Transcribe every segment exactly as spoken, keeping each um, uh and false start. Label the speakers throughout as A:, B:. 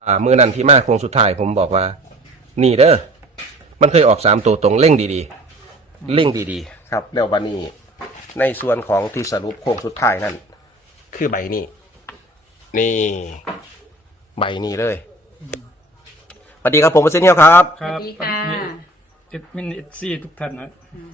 A: อ่ามือนั้นที่มาโค้งสุดท้ายผมบอกว่านี่เด้อมันเคยออกสามตัวตรงเร่งดีๆเร่งดีๆครับแล้วบัดนี้ในส่วนของที่สรุปโค้งสุดท้ายนั่นคือใบนี้นี่ใบนี้เลยสวัสดีครับผมเซนเนียลครับ
B: สวัสดีค่ะ
C: เอ็ดมินเอ็ดซีทุกท่านนะ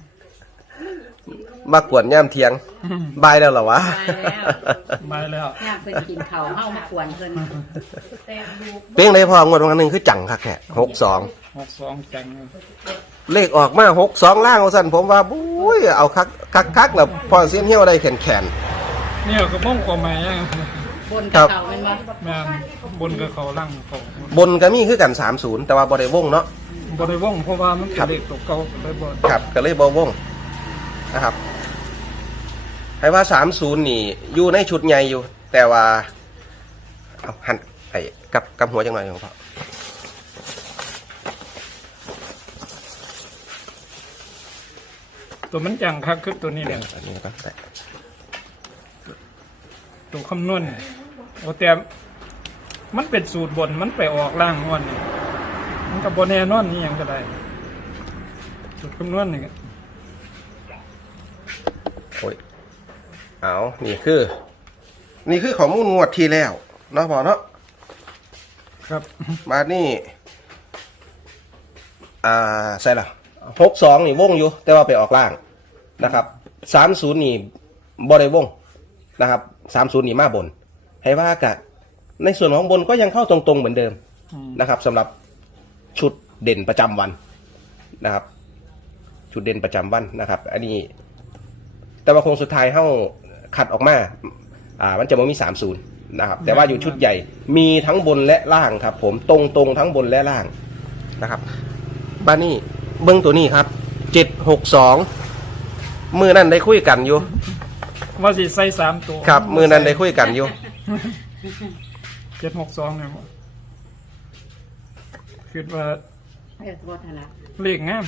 A: มากวนย่ามเทียงบายแล้วเหรอวะ
B: ตายแล้ว
C: มาแล้ว
B: อยากเป็นกินเขาวเข้ามากวนเพิ่นแต่ดู
A: เป้งเลยพองวดวันหนึ่งคือจังคักแค่หกสอง
C: หกสองจัง
A: เลขออกมาหกสองล่างเอาสั่นผมว่าบุ้ยเอาคักคักคักแล้วพอเสียนเหี้ยวได้แขนแขน
C: เนี่ยก็ม่งกว่าใหม่อะ
B: บนกับเขาเป็นว่า
C: แม่นบนกับเขาล่างเขา
A: บนก็มีคือกันสามศูนย์แต่ว่าบริวงเนาะ
C: บริวงเพราะว่ามันเป็นเด็กตัวเก่าเลยบน
A: ครับก็เลยบวงนะครับให้ว่าสามศูนย์นี่อยู่ในชุดใหญ่อยู่ แต่ว่าเอาหันไอ้กับกับหัวจังหน่อยของพ่อ
C: ตัวมันจังคักคือตัวนี้แหละ
A: อันนี้ก็แต่
C: ตัวคำนวณเนี่ยโอ้แต่มันเป็นสูตรบนมันไปออกล่างงวดนี่มันกับบนแน่นอนนี่ยังก็ได้สูตรคำนวณนี่ก็
A: โอ้ยเอานี่คือ นี่คือข้อมูลงวดที่แล้วเนาะพ่อเนาะ
C: ครับ
A: มานี่อ่าใช่ละหกสองนี่วงอยู่ แต่ว่าไปออกล่างนะครับสามศูนย์นี่บริวงนะครับสามศูนย์นี่มาบน ให้ว่ากะในส่วนของบนก็ยังเข้าตรงๆเหมือนเดิม
C: อืม
A: นะครับสำหรับชุดเด่นประจำวันนะครับ ชุดเด่นประจำวันนะครับ อันนี้ แต่ว่าโครงสุดท้ายเข้าขัดออกมาอ่ามันจะไม่มีสามศูนย์นะครับ แต่ว่าอยู่ชุดใหญ่มีทั้งบนและล่างครับ ผมตรงตรงๆทั้งบนและล่างนะครับบ้านนี้เบิ้งตัวนี้ครับเจ็ดหกสองมือนั้นได้คุยกันอยู่
C: ว่าสิใส่สามตัว
A: ครับ มือนั้นได้คุยกันอยู่
C: เจ็ดหกสองเนี่ยคือว่า
B: เออโทษนะ
C: เลขงาม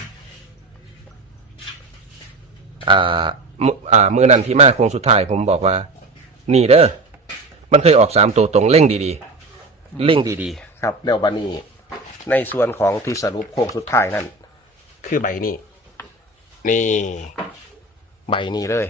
A: อ่ามืออ่ามือนั้นที่มาโครงสุดท้ายผมบอกว่า นี่เด้อมันเคยออกสามตัวตรงเร่งดีๆเร่งดีๆครับแล้วบันนี้ในส่วนของที่สรุปโครงสุดท้ายนั่นคือใบนี้นี่ใบนี้เลย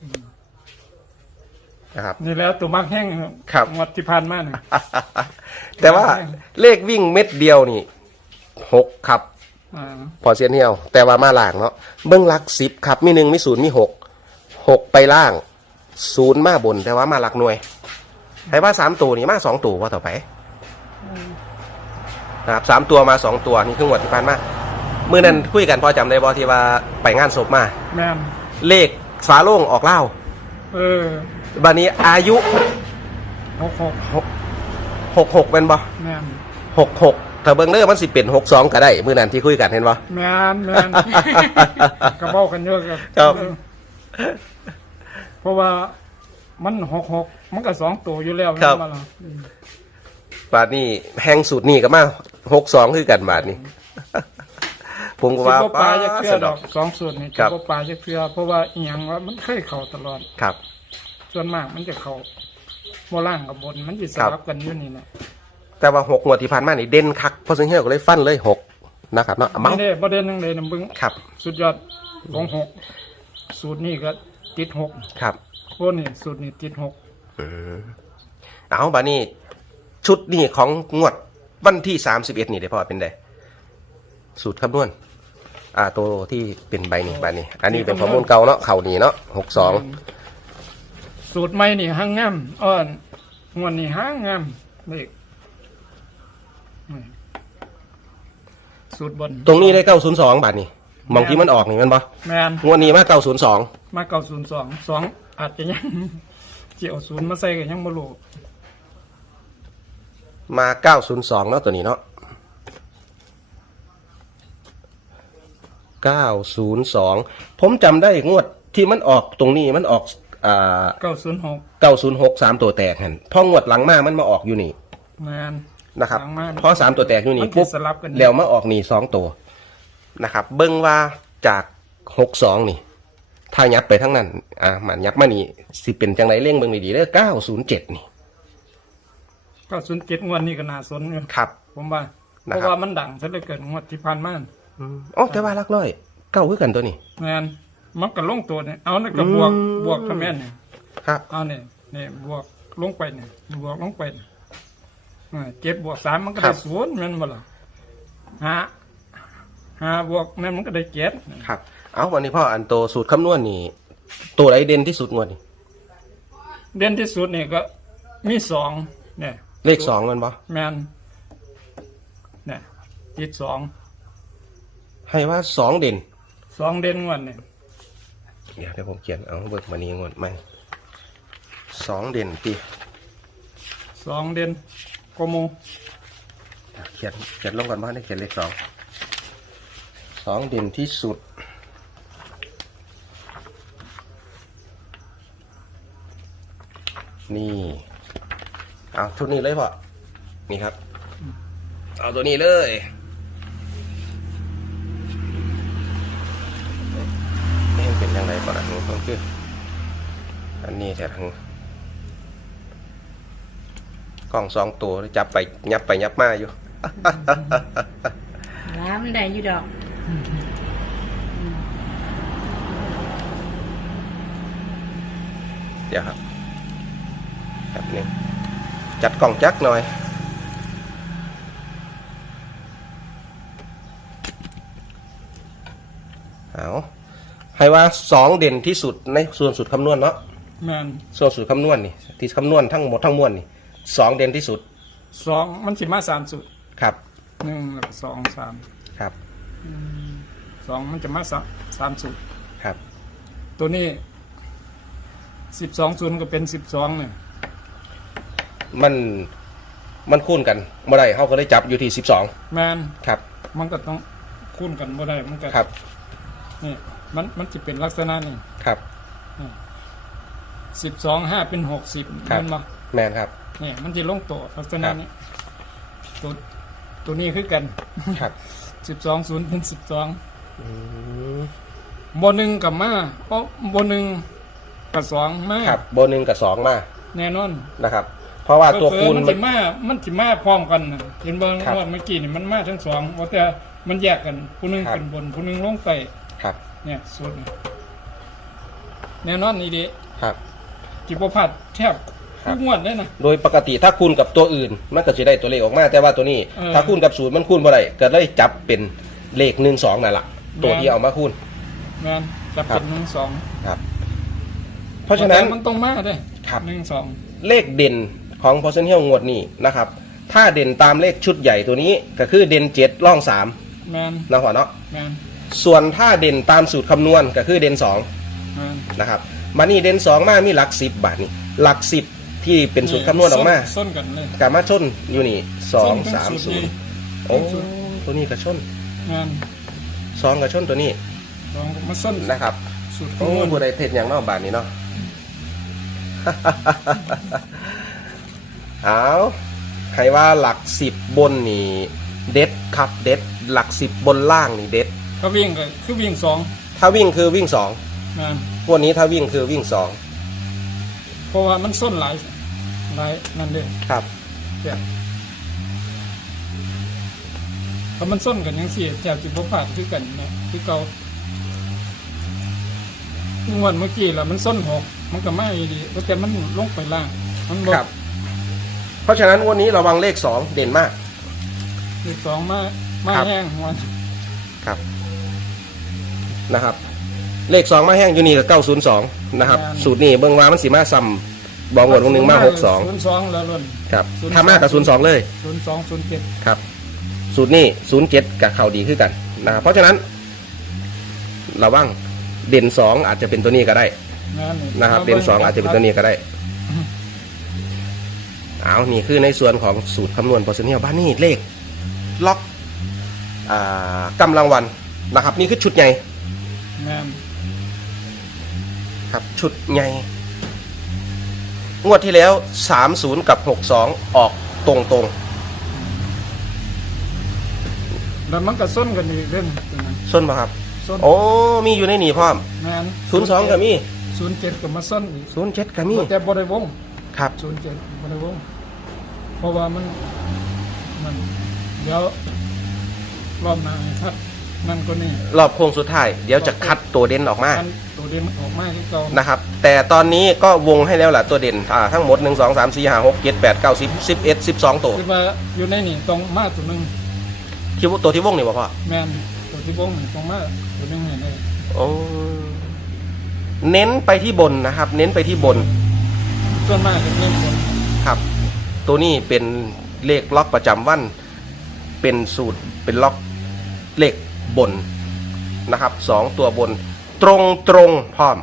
A: นะครับ
C: นี่แล้วตัวมักแห้ง
A: ครับ
C: งวดที่ผ่านมาเนี่ย
A: แต่ว่าเลขวิ่งเม็ดเดียวนี่หกครับ
C: อ่า
A: พอเสียนเหี่ยว แต่ว่ามาล่างเนาะเบิ้งหลักสิบครับมีหนึ่งมีศูนย์มีหกหกไปล่างศูนย์มาบนแต่ว่ามาหลักหน่วยให้ว่าสามตัวนี่มาสองตัวว่าต่อไปนะครับสามตัวมาสองตัวนี่คือหมวดที่ผ่านมาเมื่อนั้นคุยกันพอจำได้บอที่ว่าไปงานศพมา
C: แม่น
A: เลขฝาโล่งออกเล่า
C: เออ
A: บัดนี้อายุ
C: หกหก
A: หกหกเป็นบอ
C: แม่น
A: หกหกถ้าเบิ้งเด้อมันสิเป็นหกสองก็ได้เมื่อนั้นที่คุยกันเห็นบอ
C: แม่นแม่น กระเบ้ากันเยอะครับ
A: ครับ
C: เออเพราะว่ามันหกหกมันก็สองตัวอยู่แล้ว
A: ครับ
C: มาแล้ว
A: บาทนี้แห้งสูตรนี่ก็มาหกสองคือกันบาทนี้ ผมก็
C: สิ
A: ว่า
C: บปลาจะเพื่อดอกสองส่วนนี่
A: ครั
C: จะ
A: บ
C: ปลาจะเพื่อเพราะว่าอีหยังว่ามันเคยเข่าตลอด
A: ครับ
C: ส่วนมากมันจะเข่าโมล่างกับบน มันจะส
A: ครับ
C: ลับกันอยู่นี่แหละ
A: แต่ว่าหกงวดที่ผ่านมานี่เด่นคักเพราะฉะนั้นก็เลยฟันเลยหกนะครับเนาะเอามา
C: ไม่ได้ประเด็นนึงเลยนะมึง
A: ครับ
C: สุดยอดของหกสูตรนี่ก็ติดหก
A: ครับ
C: พวกนี่สูตรนี่ติดหก
A: อืมเอาบานี้ชุดนี่ของงวดวันที่สามสิบเอ็ดนี่ได้พอเป็นไดสูตรคำนวณอ่าตัวที่เป็นใบนี่ใบนี้ อันนี้เป็นข้อมูลเก่าเนาะเข่านี่เนาะหกสอง
C: สูตรใหม่นี่ห้างงามอ้อนงวดนี่ห้างงามเลขนี่สูตรบน
A: ตรงนี้ได้เก้าศูนย์สองบาทนี่มองที่มันออกนี่มันปะ
C: แมน
A: งวดนี้มาเก้าศูนย์สอง
C: มาเก้าศูนย์สองสองอาจจะยัง เจียวศูนย์มาใส่กันยังไม่รู้
A: มาเก้าศูนย์สองเนาะตัวนี้เนาะเก้าศูนย์สองผมจำได้งวดที่มันออกตรงนี้มันออกอ่า
C: เก้าศูนย์หก
A: เก้าศูนย์หกสามตัวแตกหันพองวดหลังมามันมาออกอยู่นี่
C: แมน
A: นะครับ
C: หลังมา
A: พอสามตัวแตกอยู่นี่
C: มันสิ
A: ปุ๊บ
C: สลับกัน
A: แล้วมาออกนี่สองตัวนะครับ เบิ้งว่าจากหกสองนี่ ถ้ายับไปทั้งนั้น อ่ามันยับมานี่สิเป็นจังไรเร่งเบิ้งดีๆเด้อเก้าศูนย์เจ็ดนี่
C: เก้าศูนย์เจ็ดงวดนี้ก็น่าสนอยู่
A: ครับ
C: ผมว่า
A: นะ
C: เพ
A: ครับ
C: ราะว่ามันดังซะเหลือเกินงวดที่ผ่านมา
A: อืมอ๋อแต่ว่าหลักร้อยเก้าคือกันตัวนี้
C: งานมันก็ลงตัวเนี่ยเอานี่ก็บวก
A: อืม
C: บวกทำแม่นเนี่ย
A: ครับ
C: เอาเนี่ยเนี่ยบวกลงไปเนี่ยบวกลงไปเนี่ยอ่าเจ็ดบวกสามมันก็ได้ศูนย์แม่นบ่ล่ะห้าห้าบวกนั่นมันก็ได้เจ็ด
A: ครับ เอาวันนี้พ่ออันโตสูตรคำนวณนี่ตัวไหนเด่นที่สุดงวดนี่
C: เด่นที่สุดเนี่ยก็มีสองเนี่ย
A: เลขสองมันบ่
C: แมนเนี่ยติดสอง
A: ให้ว่าสองเด่น
C: สองเด่นงวดเนี่ย
A: เดี๋ยวเดี๋ยวผมเขียนเอาเบิกมานี้งวดไม่สองเด่นตี
C: สองเด่นโกโม
A: เขียนเขียนลงก่อนว่าได้เขียนเลขสองสองเด่นที่สุดนี่เอาชุดนี้เลยพ่อนี่ครับ เอาตัวนี้เลยเอ๊ะเป็นยังไงก่อนอันนี้ต้องคืออันนี้แต่ทางกล้องสองตัวจับไปยับไปยับมาอยู่
B: น้ำมันได้อยู่ดอก
A: เดี๋ยวครับแบบนี้จัดกล่องจักหน่อยเอาให้ว่าสองเด่นที่สุดในส่วนสูตรคำนวณเนาะ
C: แมน
A: ส่วนสูตรคำนวณนี่ที่คำนวณทั้งหมดทั้งมวลนี่สองเด่นที่สุด
C: สองมันสิมาสามสุด
A: ครับ
C: หนึ่งแล้วก็สองสาม
A: ครับ
C: สองมันจะมาสามสามสุด
A: ครับ
C: ตัวนี้สิบสองศูนย์ก็เป็นสิบสองเนี่ย
A: มันมันคูณกันเมื่อไรเขาก็ได้จับอยู่ที่สิบสอง
C: แมน
A: ครับ
C: มันก็ต้องคูณกันบ่ได้มันก็
A: ครับ
C: นี่มันมันจะเป็นลักษณะนี่
A: ครับ
C: สิบสองห้าเป็นหกสิบ
A: ครับ
C: มันมา
A: แมนครับ
C: เนี่ยมันจะลงตัวลักษณะ
A: ครับ
C: นี้ตัวตัวนี้คือกัน
A: ครับ
C: สิบสองศูนย์เป็นสิบสอง
A: อืม
C: บนหนึ่งกับมาเพราะบนหนึ่งกับสองมา
A: ครับโบนหนึ่งกับสองมา
C: แน่นอน
A: นะครับ เพราะว่าตัว
C: เผล
A: คู
C: อ
A: ณ
C: ๆมัน
A: มั
C: จะ
A: น
C: มามันจะมาพร้อมกันน่ะเห็นบ้าง
A: ครับ
C: ว่าเมื่อกี้นี่มันมาทั้งสองว่าแต่มันแยกกันผู้หนึง
A: ครับ
C: เป็นบนผู้หนึงลงไป
A: ครับ
C: เนี่ยสุดนี่แน่นอนนี่ดิ
A: ครับ
C: จิบพัดแทบ
A: ครับ
C: ทุกงวดเลยนะ
A: โดยปกติถ้าคูณกับตัวอื่น มันก็จะได้ตัวเลขออกมา แต่ว่าตัวนี้
C: เออ
A: ถ้าคูณกับศูนย์มันคูณบ่ได้ก็เลยจับเป็นเลขหนึ่งสองนั่นแหละตัว
C: แม่น
A: ที่เอามาคูณ
C: แมนจับ
A: ครั
C: เป็
A: บ
C: นหนึ่งสอง
A: ครับ เพราะฉะนั้น
C: แต่มันต้องมาเด้
A: ครับ
C: หนึ่งสอง
A: เลขเด่นของพอเซนเฮียงวดนี้นะครับ ถ้าเด่นตามเลขชุดใหญ่ตัวนี้ก็คือเด่นเจ็ดล่องสาม
C: แมน
A: นะหัวเนาะ
C: แมน
A: ส่วนถ้าเด่นตามสูตรคำนวณก็คือเด่นสอง
C: แมน
A: นะครับมานี่เด่นสองมามีหลักสิบบาทนี่หลักสิบที่เป็นสูตรคำนวณออกมา
C: ส้นกันเลย
A: กามาชนอยู่นี่สองสาม
C: ส้
A: ศู
C: น
A: น
C: เป็
A: ย์
C: น
A: โอ้
C: สูตร
A: ตัวนี้กระชน
C: แมน
A: สองกระชนตัวนี้
C: ลองมาส้น
A: นะครับ
C: สูตร
A: โอ้
C: คำนวณ
A: บัวใดเพชรอย่างเนอกบาทนี้เนาะ เอาให้ว่าหลักสิบบนนี่เด็ดครับเด็ดหลักสิบบนล่างนี่เด็ด
C: ก็วิ่งก็คือวิ่งสอง
A: ถ้าวิ่งคือวิ่งสอง
C: แมน
A: วันนี้ถ้าวิ่งคือวิ่งสอง
C: เพราะว่ามันส้นหลายหลายนั่นเด้
A: ครับ
C: เนี่ยถ้ามันส้นกันยังสี่แถวจิบผ่านคือกันนะคือเก่างวดเมื่อกี้แหละมันส้นหกมันก็ไม่ดีแต่มันลงไปล่างมันบอ
A: ครั
C: ก
A: บ เพราะฉะนั้นวันนี้ระวังเลขสองเด่นมาก
C: เลขสองมามา
A: ครับ
C: แห้งวัน
A: ครับนะครับ เลขสองมาแห้งอยู่นี่กับเก้าศูนย์สองนะครับ สูตรนี้เบื้องว่ามันสีมาซ้ำบอกหมดวงหนึ่งมาหกสอง
C: ศูนย์สองแล้วล้น
A: ครับ
C: ศูนย์
A: ถ้ามากกับศูนย์สองเลย
C: ศูนย์สองศูนย์เจ็ด
A: ครับ สูตรนี้ศูนย์เจ็ดกับเข่าดีขึ้นกันนะครับเพราะฉะนั้นระวังเด่นสองอาจจะเป็นตัวนี้ก็ได้นะครับ เด่นสองอาจจะเป็นตัวนี้ก็ได้เอานี่คือในส่วนของสูตรคำนวณเปอร์เซ็นต์เฮียบ้านนี่เลขล็อกอ่ากำลังวันนะครับ นี่คือชุดใหญ่
C: แม่น
A: ครับชุดใหญ่งวดที่แล้วสามศูนย์กับหกสองออกตรงตรง
C: แล้วมันก็ส้นกันอีกเรื่องตรงนั้น
A: ๆส้นป่ะครับ
C: ส้น
A: โอ้มีอยู่ในนี่พร้อม
C: แม่น
A: ศูนย์สองก็มี
C: ศูนย์เจ็ดก็มาส้นอีก
A: ศูนย์เจ็ดก็มี
C: แต่บริวง
A: ครับ
C: ศูนย์เจ็ดบริวงเพราะว่ามันมันเดี๋ยวรอบหน้าครับนั่นก็นี่
A: รอบโค้งสุดท้ายเดี๋ยวจะคัดตัวเด่นออกมา
C: อันตัวเด่นออกมาที่เก่า
A: นะครับแต่ตอนนี้ก็วงให้แล้วแหละตัวเด่นอ่าทั้งหมดหนึ่ง สอง สาม สี่ ห้า หก เจ็ด แปด เก้า สิบ สิบเอ็ด สิบสองตัว
C: คือว่าอยู่ในนี่ต้องมาตัวหนึง
A: คิดว่าตัวที่วงนี่บ่พ่อ
C: แมนตัวที่บ้งนี่ต้องมาตัวหนึงนี่เลย
A: โอ้เน้นไปที่บนนะครับ เน้นไปที่บน
C: ส่วนมากจะเน้นบน
A: ครับ ตัวนี้เป็นเลขล็อกประจำวันเป็นสูตรเป็นล็อกเลขบนนะครับสองตัวบน ตรงตรงพร้อม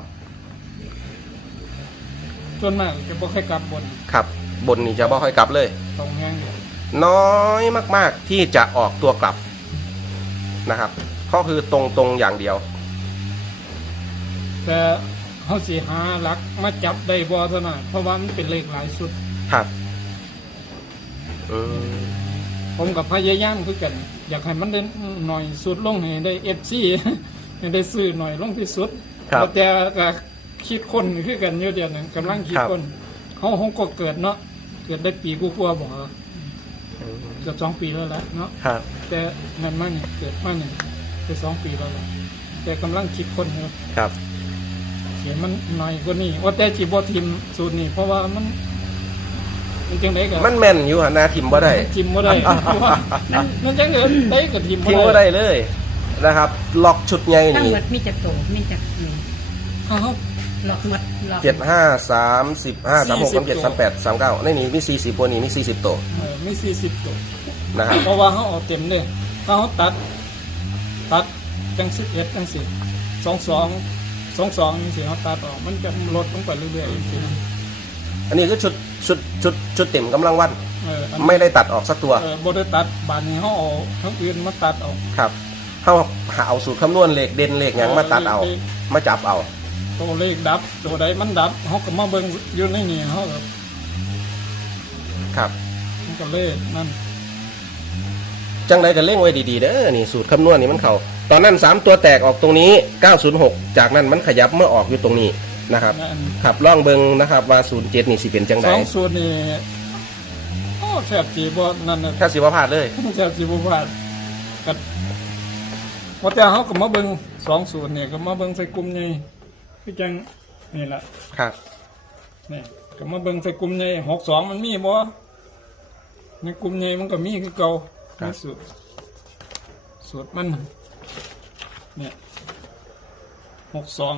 C: ส่วนมากจะบ่ค่อยกลับบน
A: ครับ บนนี่จะบ่ค่อยกลับเลย
C: ตรงแห้งอยู่
A: น้อยมากๆที่จะออกตัวกลับนะครับก็คือตรงตรงอย่างเดียว
C: แต่เขาสีหาหลักมาจับได้บ่เท่านั้นเพราะว่ามันเป็นเลขหลายสุด
A: ครับอืม
C: ผมกับพยายามคือกัน อยากให้มันได้หน่อยสุดลงให้ได้เอฟซี ให้ได้ซื้อหน่อยลงที่สุด
A: ครับ
C: แต่ก็คิดคนคือกันอยู่เดียวนึงกำลังคิด
A: ครับ
C: คนเขาคงก็เกิดเนาะเกิดได้ปีกูกลัวาๆบอกว่าเกือบสองปีแล้วแหละเนาะ
A: ครับ
C: แต่นั่นมาเนี่ยเกิดมาเนี่ยเป็นสองปีแล้วแหละแต่กำลังคิดคนอยู่
A: ครับ
C: เขียนมันหน่อยกว่านี้ว่าแต่จีบอทิมสูตรนี้เพราะว่ามันมันจังไดกัน
A: มันแม่นอยู่หนนาทิมบ่ได้
C: ทิมบ่ได้เพราะว่ามันมันจังเอิ้นได้กับทิม
A: ทิมบ่ได้เลยนะครับ ล็อกชุดใหญ่
B: ทั้ง
A: นี่
B: หมดมีจักโตมีจักนี่
C: เขาเขา
B: หลอกหมดหลอก
A: เจ็ดห้าสามสิบห้าสามหก
C: สี่
A: สาม
C: สิ
A: เจ็ด
C: บ
A: สามแปดสามเก้าในนี้มีสี่สิบตัวนี้มีสี่สิบตัว
C: เออมีสี่สิบตัว
A: นะครับ
C: เพราะว่าเขาเอาเต็มเลยถ้าเขาตัด ตัดจังสิบเอ็ดจังสิบสองสองสองสองจังสิเขาตัดออกมันจะลดลงไปเรื่อยๆทีนั้น
A: อันนี้คือชุดชุดชุดชุดเต็มกำลังวัน
C: เอออัน
A: ไม่ได้ตัดออกสักตัว
C: เออบได้ตัดบานนี้เขาเอาทั้งอื่นมาตัดออก
A: ครับเขาหาเอาสูตรคำนวณเลขเด่นเลขอย่างมาตัดเอา มาจับเอา
C: ตัวเลขดับตัวใดมันดับเขาก็มาเบิ่งอยู่ในนี่เขาก็
A: ครับ
C: มันก็เลขนั่น
A: จังไรก็เล่งไว้ดีๆเด้อนี่สูตรคำนวณนี่มันเขาตอนนั้นสามตัวแตกออกตรงนี้เก้าศูนย์หกจากนั้นมันขยับเมื่อออกอยู่ตรงนี้นะครับ
C: นั่น
A: ครับล่องเบิงนะครับว่าศูนย์เจ็ดนี่สิเป็นจัง
C: ส
A: ได
C: องส่วนนี่โอ้แสบจีบนั่นนะ
A: แค่สิว่าพลาดเลย
C: แสบจีบพลาดกัว่าแต่เขาก็มาเบิ่งสองส่วนเนี่ยก็มาเบิ่งใส่กลุ่มใหญ่พี่จังนี่แหละ
A: ครับ
C: นี่ก็มาเบิ่งใส่กลุ่มใหญ่หกสองมันมีบ่ในกลุ่มใหญ่มันก็มีคือเก่าในสูตรสูตรมันเนี่ยหกสอง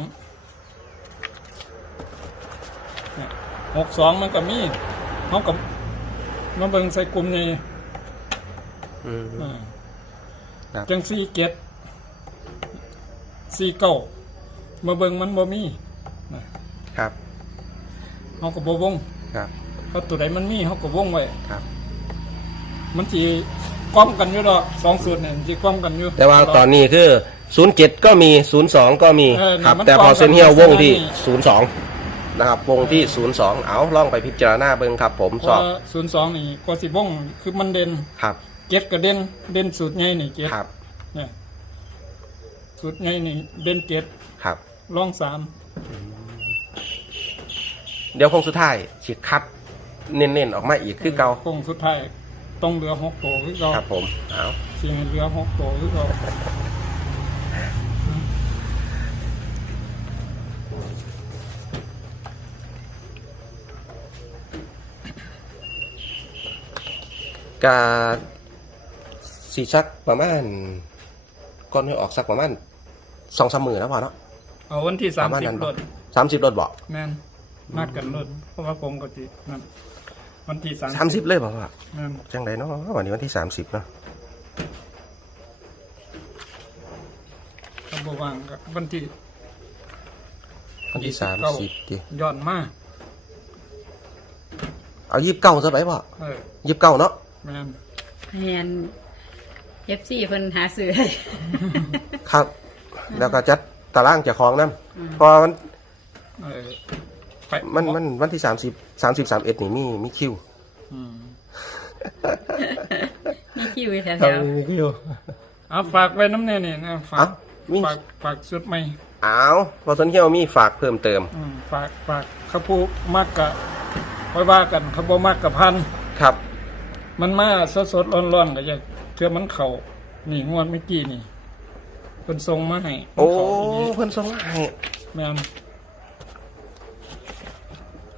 C: เนี่ยหกสองมันก็มีเขากับมาเบิ่งใส่กลุ่มใหญ่
A: อืม
C: อ่า
A: ครับ
C: จังสี่เก็ดสี่เก้ามาเบิ่งมันบ่มีนะครับ เขาก็บ่วง
A: ครับ
C: เพราะตัวใดมันมีเขาก็วงไว้
A: ครับ
C: มันจีกล้อมกันอยู่ดอกสองสูตรเนี่ยมันจีกล้อมกันอยู่
A: แต่ว่าตอนนี้คือศูนย์เจ็ดก็มีศูนย์สองก็มี
C: เออ
A: ครับ
C: มัน
A: แต่พอ
C: พร้อมกัน
A: เซนเฮียววงที่
C: ลักษณะนี้
A: ศูนย์สองนะครับวงที่ศูนย์สองเอาล่องไปพิจารณาเบิงครับ ผม
C: เพ
A: สอ
C: ราะ
A: บ
C: ศูนย์สองนี่ก็สิวงคือมันเด่น
A: ครับ
C: เก็ดก็เด่นเด่นสูตรใหญ่นี่เก็ด
A: ครับ
C: เนี่ยสูตรใหญ่นี่เด่นเก็ด
A: ครับ
C: ร่องสาม
A: เดี๋ยวคงสุดท้ายฉีดคัดเน้นๆออกมาอีกคือเก่า
C: โค้งสุดท้ายต้องเหลือหกตัวคือเก่า
A: ครับผมเอา
C: สิ่งเหลือหกตัวคือเก่า
A: กาสีชักประมาณก่อนให้ออกสักประมาณสองสามหมื่นแล้วพอเนาะ
C: เอาวันที่สาม
A: ประมาณ
C: สิบ
A: นั้น
C: รถ
A: สามสิบรถบอก
C: แม่นนัดกันรถเพราะว่าผมก็จีนั่นวันที่สาม
A: สามสิบเลยบอกว่า
C: แม่น
A: จังไดเนาะวันนี้วันที่สามสิบเนาะ
C: เขาบอกว่างกับวันที่
A: วันที่สามสิบดิ
C: ย้อนมา
A: เอายี่สิบเก้าซะไปบ่
C: เออ
A: ยี่สิบเก้าเนาะ
C: แม่น
B: แฮนเอฟซีเพิ่นหาซื้อ
A: ครับ แล้วก็จัดตารางเจะคลองน้ำเพราะมัน
C: เออไป
A: มันมันวันที่สามสิบสามสิบสามเอ็ดนี่มีมีคิว
C: อืม
B: มีคิวอยู่แถ
A: ครับ
B: ว
A: มีคิว
C: เอาฝากไว้น้ำแน่นี่นะฝา
A: เอ้าก มี
C: ฝากฝากสุดใหม่
A: อ้าวพอสนเที่ยวมีฝากเพิ่มเติม
C: อืมฝากฝากเขาผู้มากกะไว้ว่ากันเขาบ่มากกับพัน
A: ครับ
C: มันมาสดๆร้อนๆก็อยากเชื่อมันเข่านี่งวดเมื่อกี้นี่เพิ่นส่งมาให้
A: โอ้
C: มันเข้าอีหลี
A: เพิ่นส่งมาให้
C: แม่น
A: เอา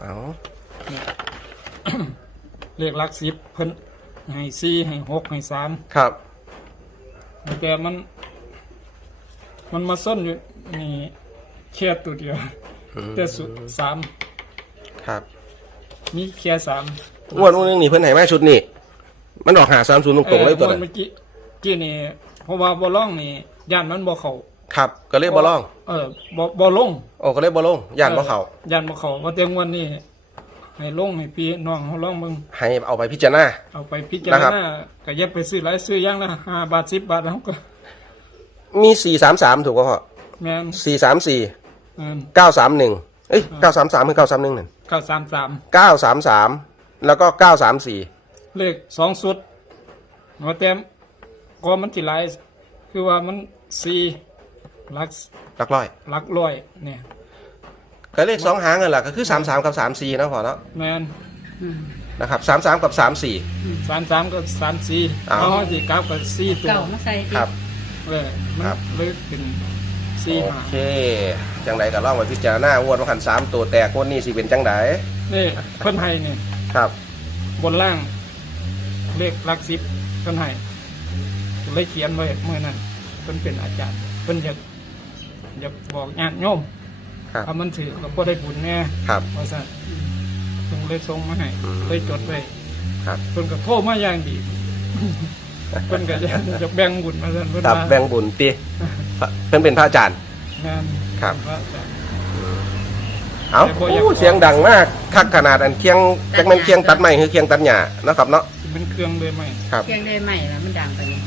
C: เลขหลักสิบเพิ่นให้สี่ให้หกให้สาม
A: ครับ
C: แต่มัน มันมาส้นอยู่นี่แค่ตัวเดียว
A: อืม
C: แต่สุดสาม
A: ครับ
C: มีแค่สาม
A: งวดนึงนี่เพิ่นให้มาชุดนี้มันออกหาสามศูนย์ตรงๆเลยตัว
C: ออ
A: นั้น
C: เมื่อกี้กี้นี่เพราะว่าบ่ล่องนี่ย่านมันบ่เข้า
A: ครับก็เลยบ่ลอง
C: เออบ่บ่ลง
A: โอ้ก็เลยบ่ลงย่านบ่เข้า
C: ย่านบ่เข้าว่าแต่งวันนี้ให้ลงให้พี่น้องเฮาลองเบิ่ง
A: ให้เอาไปพิจารณา
C: เอาไปพิจาร
A: นะครับ
C: ณาก็อย่าไปซื้อหลายซื้ออย่างละห้าบาทสิบบาทเฮาก็
A: มีสี่สามสามถูกป่ะพ่อ
C: แม่น
A: สี่สามสี่
C: เอิ้น
A: เก้าสามหนึ่งเอ้ยเก้าสามสามคือเก้าสามหนึ่งนั่น
C: เก้าสามสาม
A: เก้าสามสามแล้วก็เก้าสามสี่
C: เลขสองสุดว่าแต่ก็มันสิหลายคือว่ามันสี่หลัก
A: หลักร้อย
C: หลักร้อยเนี่ย
A: ก็เลขสองหางนั่นแหละก็คือสามสามกับสามสี่นะพ่อเนาะ
C: แม่น
B: อืม
A: นะครับสามสามกับสามสี่
C: สามสามก็สามสี่
A: อ้าว
C: เอาสิกลับก็สี่ตัว
B: เก่ามาใส่ดิ
A: ครับ
C: เลยมัน
A: ครับ
C: เลยเป็นสี่
A: โอ
C: หา
A: เคจังไดก็ลองไปพิจารณางวดว่าคันสามตัวแตกงวดนี้สิเป็นจังได
C: นี่เพิ่นให้นี่
A: ครับ
C: บนล่าง เลขหลักสิบเพิ่นให้เลยเขียนไว้เมื่อนั้นเพิ่นเป็นอาจารย์เพิ่นอยากอยากบอกญาติโยม
A: ครับ
C: ถ้ามันถือก็บ่ได้บุญแน่
A: ครับ
C: ว่าซั่นเพิ่นเลยส่งมาให้
A: อืม
C: เลยจดไว้
A: ครับ
C: เพิ่นก็โทรมาอย่างดี เพิ่นก็อยากจะแบ่งบุญมาซั่นเพิ่น
A: ครับ
C: ว่า
A: แบ่งบุญติเพิ่นเป็นพระอาจารย์
C: งาน
A: ครับ
C: พะอาจารย์
A: เอ้า
C: แต่บ่อยาก
A: โอ้เสียงดังมากคักขนาดอันเคียงจักแม่นเคียงตัดไม้คือเคียงตัดหญ้าเนาะครับเนาะ
C: สิเป็นเครื่องเลยไหม
A: ครับ
B: เพียงได้ไหมแล้วมันดังไปนี่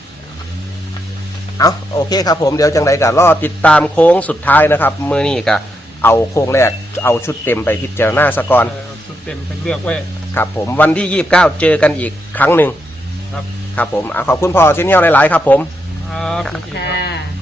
A: เอาโอเคครับผมเดี๋ยวจังไดก็รอติดตามโค้งสุดท้ายนะครับมื้อนี้ก็เอาโค้งแรกเอาชุดเต็มไปพิจารณาซะก่อน
C: เออสุดเต็มเป็นเลือกไว้
A: ครับผมวันที่ยี่สิบเก้าเจอกันอีกครั้งหนึ่ง
C: ครับ
A: ครับผมอ่ะขอบคุณพ่อเช่นเที่ยวหลายๆครับผม
C: ครับ
B: ค่ะ